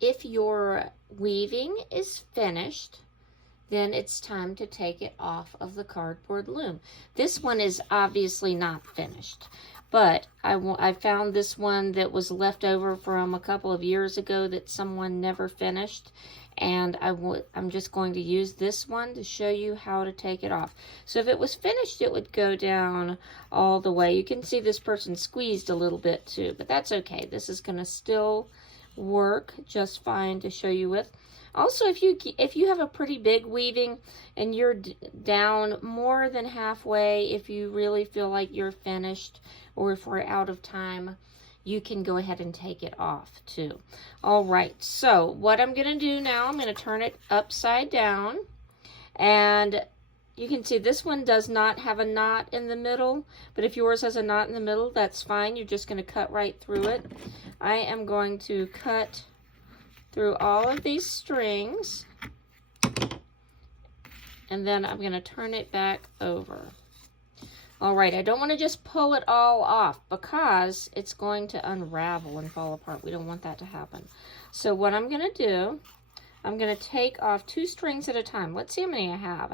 if your weaving is finished, then it's time to take it off of the cardboard loom. This one is obviously not finished, but I found this one that was left over from a couple of years ago that someone never finished, and I'm just going to use this one to show you how to take it off. So if it was finished, it would go down all the way. You can see this person squeezed a little bit too, but that's okay. This is going to still work just fine to show you with. Also, if you have a pretty big weaving and you're down more than halfway, if you really feel like you're finished or if we're out of time, you can go ahead and take it off too. All right, so what I'm going to do now, I'm going to turn it upside down, and you can see this one does not have a knot in the middle, but if yours has a knot in the middle, that's fine. You're just going to cut right through it. I am going to cut through all of these strings, and then I'm going to turn it back over. All right, I don't want to just pull it all off because it's going to unravel and fall apart. We don't want that to happen. So what I'm going to do, I'm going to take off 2 strings at a time. Let's see how many I have.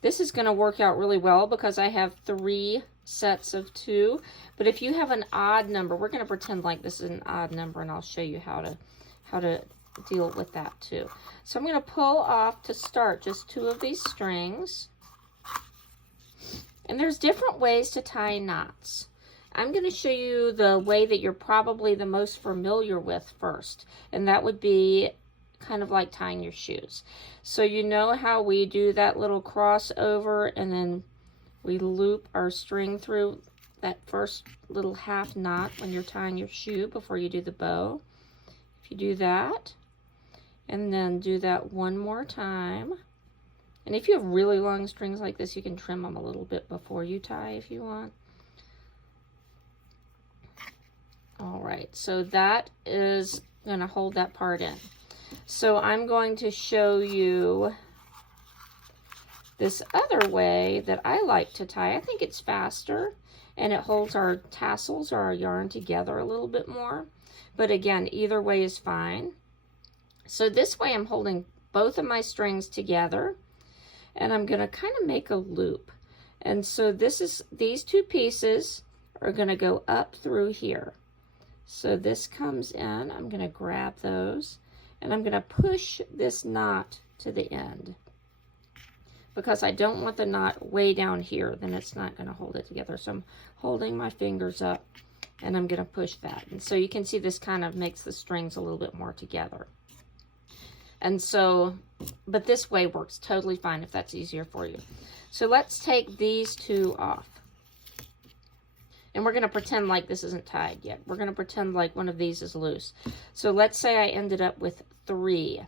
This is going to work out really well because I have 3 sets of 2. But if you have an odd number, we're going to pretend like this is an odd number, and I'll show you how to deal with that too. So I'm going to pull off to start just 2 of these strings. And there's different ways to tie knots. I'm going to show you the way that you're probably the most familiar with first, and that would be kind of like tying your shoes. So you know how we do that little crossover and then we loop our string through that first little half knot when you're tying your shoe before you do the bow. If you do that, and then do that one more time. And if you have really long strings like this, you can trim them a little bit before you tie if you want. All right, so that is going to hold that part in. So I'm going to show you this other way that I like to tie. I think it's faster, and it holds our tassels or our yarn together a little bit more. But again, either way is fine. So this way I'm holding both of my strings together, and I'm going to kind of make a loop. And so these 2 pieces are going to go up through here. So this comes in, I'm going to grab those, and I'm going to push this knot to the end because I don't want the knot way down here, then it's not going to hold it together. So I'm holding my fingers up, and I'm going to push that. And so you can see this kind of makes the strings a little bit more together. And so, but this way works totally fine if that's easier for you. So let's take these 2 off. And we're going to pretend like this isn't tied yet. We're going to pretend like one of these is loose. So let's say I ended up with 3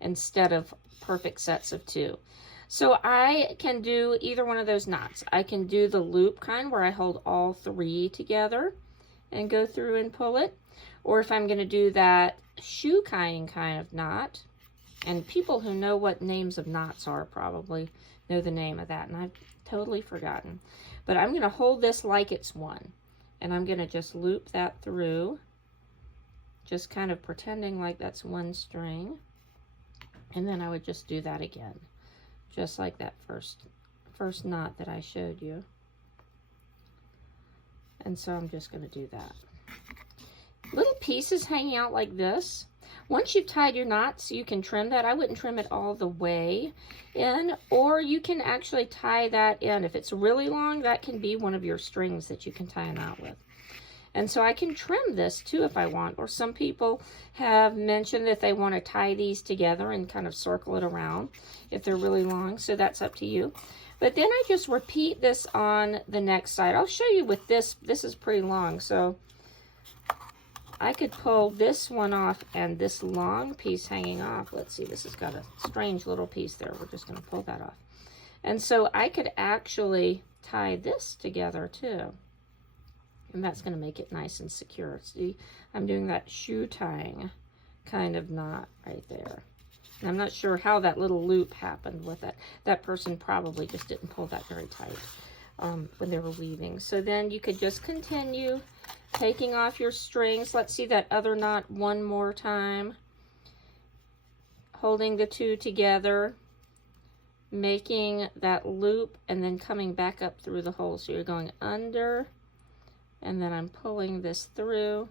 instead of perfect sets of 2. So I can do either one of those knots. I can do the loop kind where I hold all 3 together and go through and pull it. Or if I'm going to do that shoe kind of knot, and people who know what names of knots are probably know the name of that, and I've totally forgotten. But I'm going to hold this like it's 1, and I'm going to just loop that through, just kind of pretending like that's 1 string, and then I would just do that again, just like that first knot that I showed you. And so I'm just going to do that. Little pieces hanging out like this. Once you've tied your knots, you can trim that. I wouldn't trim it all the way in, or you can actually tie that in. If it's really long, that can be one of your strings that you can tie a knot with. And so I can trim this too if I want, or some people have mentioned that they want to tie these together and kind of circle it around if they're really long, so that's up to you. But then I just repeat this on the next side. I'll show you with this. This is pretty long, so I could pull this one off and this long piece hanging off. Let's see, this has got a strange little piece there. We're just going to pull that off. And so I could actually tie this together too. And that's going to make it nice and secure. See, I'm doing that shoe tying kind of knot right there. And I'm not sure how that little loop happened with it. That person probably just didn't pull that very tight when they were weaving. So then you could just continue taking off your strings. Let's see that other knot one more time. holding the two together, making that loop, and then coming back up through the hole. So you're going under, and then I'm pulling this through,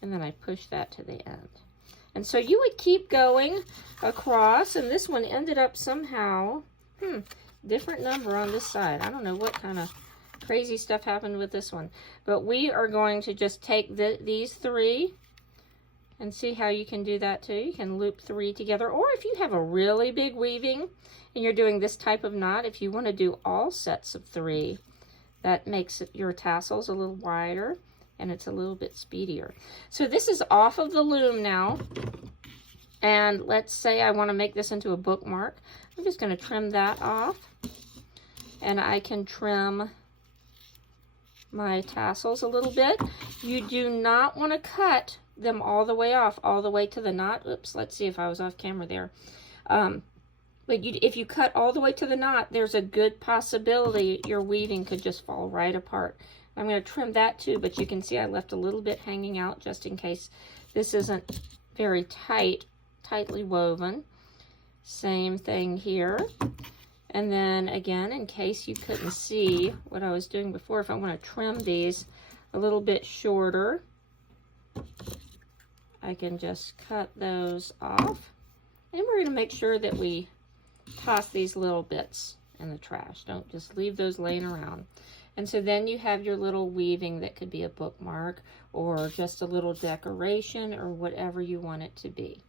and then I push that to the end. And so you would keep going across, and this one ended up somehow, different number on this side. I don't know what kind of crazy stuff happened with this one. But we are going to just take these three, and see how you can do that too. You can loop 3 together, or if you have a really big weaving and you're doing this type of knot, if you want to do all sets of 3, that makes your tassels a little wider and it's a little bit speedier. So this is off of the loom now, and let's say I want to make this into a bookmark. I'm just going to trim that off, and I can trim my tassels a little bit. You do not want to cut them all the way off, all the way to the knot. Oops, let's see if I was off camera there. But if you cut all the way to the knot, there's a good possibility your weaving could just fall right apart. I'm going to trim that too, but you can see I left a little bit hanging out just in case this isn't very tightly woven. Same thing here. And then again, in case you couldn't see what I was doing before, if I want to trim these a little bit shorter, I can just cut those off. And we're going to make sure that we toss these little bits in the trash. Don't just leave those laying around. And so then you have your little weaving that could be a bookmark or just a little decoration or whatever you want it to be.